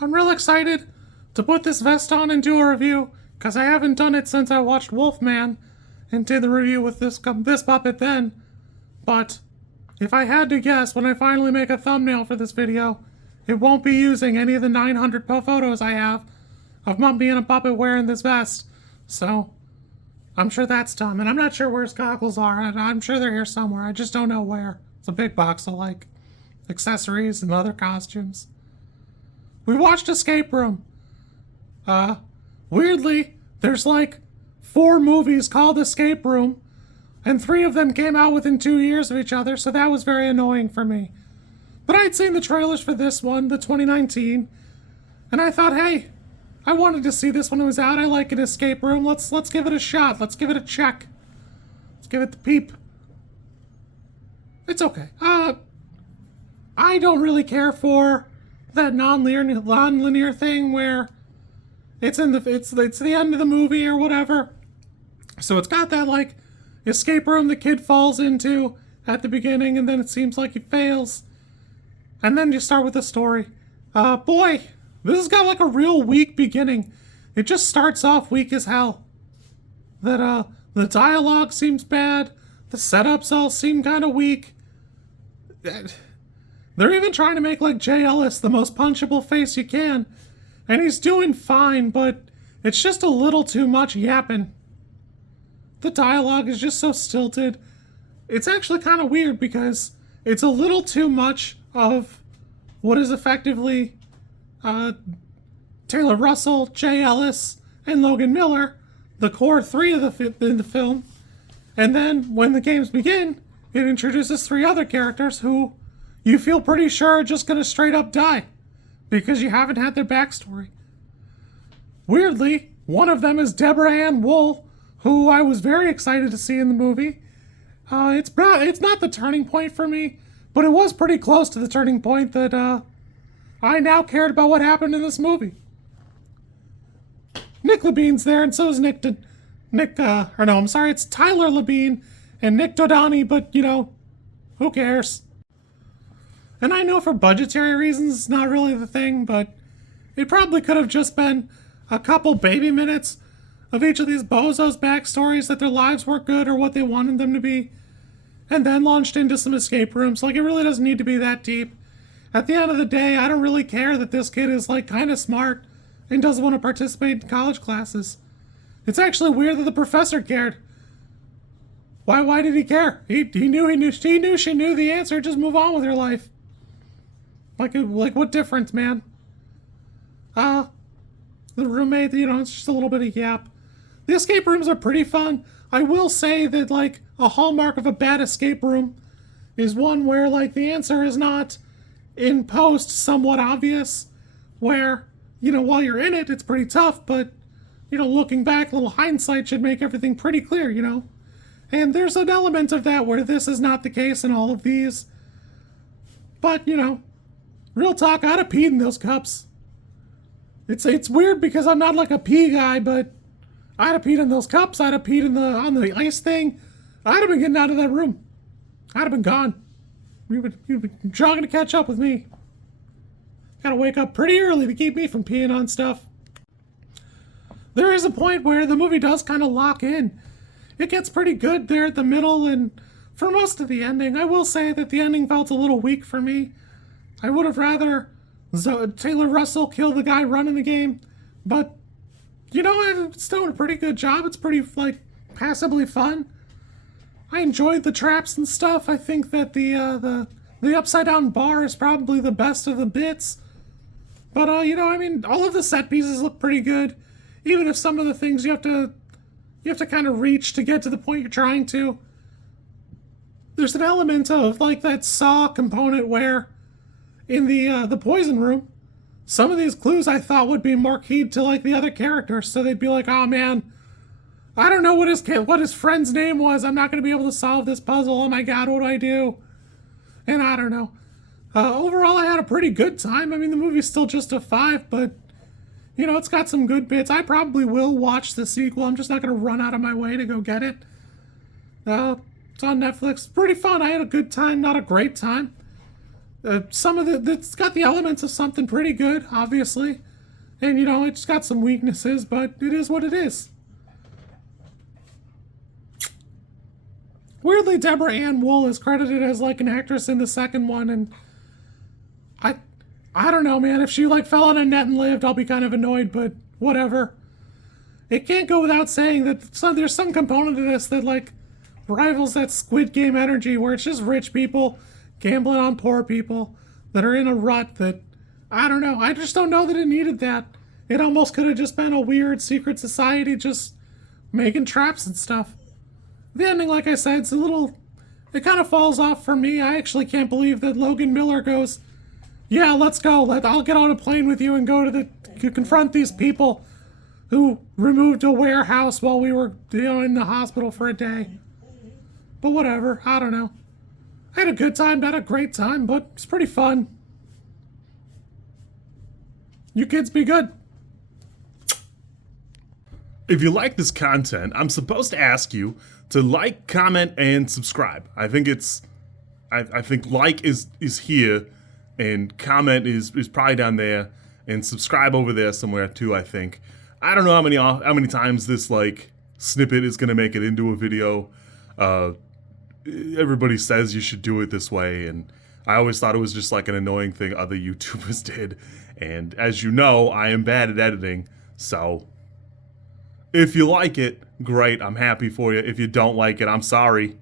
I'm real excited to put this vest on and do a review, because I haven't done it since I watched Wolfman and did the review with this puppet then. But if I had to guess, when I finally make a thumbnail for this video, it won't be using any of the 900 photos I have of Mom being a puppet wearing this vest. So, I'm sure that's dumb, and I'm not sure where his goggles are. I'm sure they're here somewhere, I just don't know where. It's a big box of, like, accessories and other costumes. We watched Escape Room. Weirdly, there's like 4 movies called Escape Room, and 3 of them came out within 2 years of each other, so that was very annoying for me. But I'd seen the trailers for this one, the 2019, and I thought, hey, I wanted to see this when it was out. I like an escape room. Let's give it a shot. Let's give it a check. Let's give it the peep. It's okay. I don't really care for that non-linear thing where it's the end of the movie or whatever. So it's got that like escape room the kid falls into at the beginning, and then it seems like he fails, and then you start with the story. Boy, this has got like a real weak beginning. It just starts off weak as hell. The dialogue seems bad. The setups all seem kind of weak. They're even trying to make like Jay Ellis the most punchable face you can, and he's doing fine, but it's just a little too much yapping. The dialogue is just so stilted. It's actually kind of weird because it's a little too much of what is effectively Taylor Russell, Jay Ellis, and Logan Miller, the core 3 of the film. And then when the games begin, it introduces 3 other characters who you feel pretty sure are just going to straight up die because you haven't had their backstory. Weirdly, one of them is Deborah Ann Woll, who I was very excited to see in the movie. It's not the turning point for me, but it was pretty close to the turning point that I now cared about what happened in this movie. Nik Labine's there, and so is it's Tyler Labine and Nik Dodani, but, you know, who cares? And I know for budgetary reasons it's not really the thing, but it probably could have just been a couple baby minutes of each of these bozos' backstories, that their lives weren't good or what they wanted them to be, and then launched into some escape rooms. Like, it really doesn't need to be that deep. At the end of the day, I don't really care that this kid is, like, kind of smart and doesn't want to participate in college classes. It's actually weird that the professor cared. Why did he care? He knew she knew the answer. Just move on with her life. Like what difference, man? The roommate, you know, it's just a little bit of yap. The escape rooms are pretty fun. I will say that, like, a hallmark of a bad escape room is one where, like, the answer is not in post somewhat obvious, where, you know, while you're in it, it's pretty tough, but, you know, looking back, a little hindsight should make everything pretty clear, you know? And there's an element of that where this is not the case in all of these. But, you know, real talk, I'd have peed in those cups. It's weird because I'm not like a pee guy, but I'd have peed in those cups. I'd have peed on the ice thing. I'd have been getting out of that room. I'd have been gone. You've been trying to catch up with me. Gotta wake up pretty early to keep me from peeing on stuff. There is a point where the movie does kind of lock in. It gets pretty good there at the middle, and for most of the ending, I will say that the ending felt a little weak for me. I would have rather Taylor Russell kill the guy running the game, but, you know, it's doing a pretty good job. It's pretty, like, passably fun. I enjoyed the traps and stuff. I think that the upside down bar is probably the best of the bits. But, you know, I mean, all of the set pieces look pretty good. Even if some of the things you have to kind of reach to get to the point you're trying to. There's an element of, like, that Saw component where in the poison room, some of these clues I thought would be more keyed to, like, the other characters. So they'd be like, oh man, I don't know what his friend's name was. I'm not going to be able to solve this puzzle. Oh my god, what do I do? And I don't know. Overall, I had a pretty good time. I mean, the movie's still just a 5, but, you know, it's got some good bits. I probably will watch the sequel. I'm just not going to run out of my way to go get it. It's on Netflix. Pretty fun. I had a good time, not a great time. Some of it's got the elements of something pretty good, obviously. And, it's got some weaknesses, but it is what it is. Weirdly, Deborah Ann Woll is credited as, like, an actress in the second one, and I don't know, man. If she, like, fell on a net and lived, I'll be kind of annoyed, but whatever. It can't go without saying that there's some component of this that, like, rivals that Squid Game energy where it's just rich people gambling on poor people that are in a rut that, I don't know. I just don't know that it needed that. It almost could have just been a weird secret society just making traps and stuff. The ending, like I said, it kind of falls off for me. I actually can't believe that Logan Miller goes, yeah, let's go. I'll get on a plane with you and go to confront these people who removed a warehouse while we were, in the hospital for a day. But whatever, I don't know. I had a good time, had a great time, but it's pretty fun. You kids be good. If you like this content, I'm supposed to ask you to like, comment, and subscribe. I think like is here, and comment is probably down there, and subscribe over there somewhere too, I think. I don't know how many times this, like, snippet is gonna make it into a video. Everybody says you should do it this way, and I always thought it was just like an annoying thing other YouTubers did. And as you know, I am bad at editing, so if you like it, great, I'm happy for you. If you don't like it, I'm sorry.